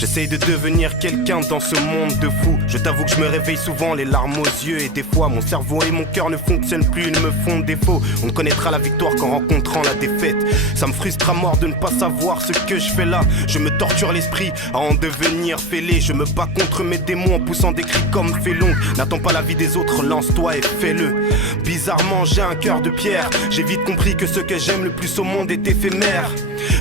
J'essaye de devenir quelqu'un dans ce monde de fous. Je t'avoue que je me réveille souvent les larmes aux yeux. Et des fois mon cerveau et mon cœur ne fonctionnent plus, ils me font défaut. On ne connaîtra la victoire qu'en rencontrant la défaite. Ça me frustre à mort de ne pas savoir ce que je fais là. Je me torture l'esprit à en devenir fêlé. Je me bats contre mes démons en poussant des cris comme félon. N'attends pas la vie des autres, lance-toi et fais-le. Bizarrement j'ai un cœur de pierre. J'ai vite compris que ce que j'aime le plus au monde est éphémère.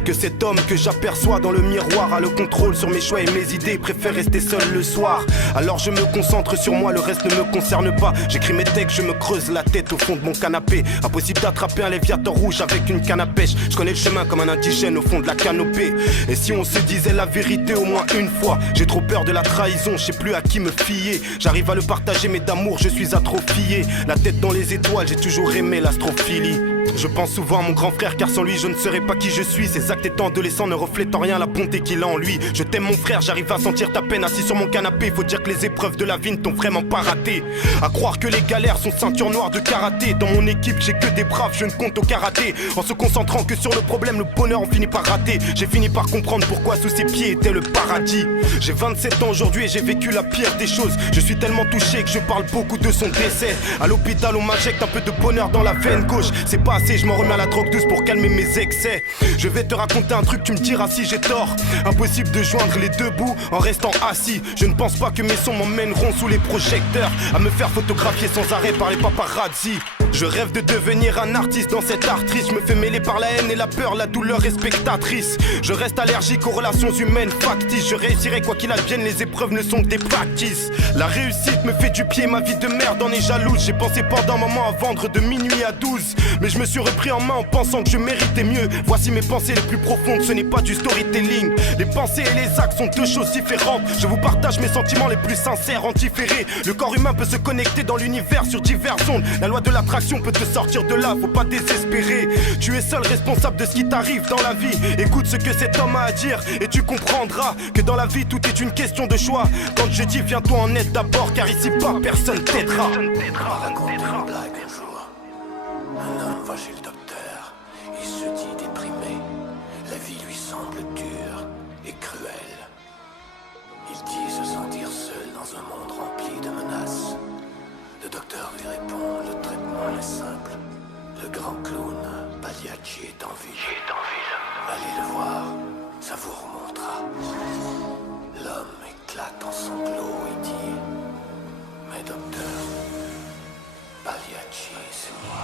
Que cet homme que j'aperçois dans le miroir a le contrôle sur mes choix et mes idées, préfère rester seul le soir. Alors je me concentre sur moi, le reste ne me concerne pas. J'écris mes textes, je me creuse la tête au fond de mon canapé. Impossible d'attraper un léviathan rouge avec une canne à pêche. Je connais le chemin comme un indigène au fond de la canopée. Et si on se disait la vérité au moins une fois, j'ai trop peur de la trahison, je sais plus à qui me fier. J'arrive à le partager mais d'amour je suis atrophié. La tête dans les étoiles, j'ai toujours aimé l'astrophilie. Je pense souvent à mon grand frère car sans lui je ne serais pas qui je suis. Ses actes étant adolescents ne reflètent en rien la bonté qu'il a en lui. Je t'aime mon frère, j'arrive à sentir ta peine assis sur mon canapé. Faut dire que les épreuves de la vie ne t'ont vraiment pas raté. À croire que les galères sont ceinture noire de karaté. Dans mon équipe j'ai que des braves, je ne compte au karaté. En se concentrant que sur le problème, le bonheur on finit par rater. J'ai fini par comprendre pourquoi sous ses pieds était le paradis. J'ai 27 ans aujourd'hui et j'ai vécu la pire des choses. Je suis tellement touché que je parle beaucoup de son décès. À l'hôpital on m'injecte un peu de bonheur dans la veine gauche. C'est pas assez, je m'en remets à la drogue douce pour calmer mes excès. Je vais te raconter un truc, tu me diras si j'ai tort. Impossible de joindre les deux bouts en restant assis. Je ne pense pas que mes sons m'emmèneront sous les projecteurs, à me faire photographier sans arrêt par les paparazzi. Je rêve de devenir un artiste dans cette artiste. Je me fais mêler par la haine et la peur, la douleur est spectatrice. Je reste allergique aux relations humaines factices. Je réussirai quoi qu'il advienne, les épreuves ne sont que des practices. La réussite me fait du pied, ma vie de merde en est jalouse. J'ai pensé pendant un moment à vendre de minuit à 12, mais je me suis repris en main en pensant que je méritais mieux. Voici mes pensées les plus profondes, ce n'est pas du storytelling. Les pensées et les actes sont deux choses différentes. Je vous partage mes sentiments les plus sincères en différé. Le corps humain peut se connecter dans l'univers sur diverses ondes. La loi de l'attraction peut te sortir de là, faut pas désespérer. Tu es seul responsable de ce qui t'arrive dans la vie. Écoute ce que cet homme a à dire et tu comprendras que dans la vie tout est une question de choix. Quand je dis viens-toi en aide d'abord, car ici pas personne t'aidera. On raconte une blague un jour. Un homme va chez le docteur. Il se dit déprimé. La vie lui semble dure et cruelle. Il dit se sentir seul dans un monde rempli de menaces. Le docteur lui répond, le traitement est simple. Le grand clown, Pagliacci, est en ville. Allez le voir, ça vous remontera. L'homme éclate en sanglots et dit, mais docteur, Pagliacci, c'est moi.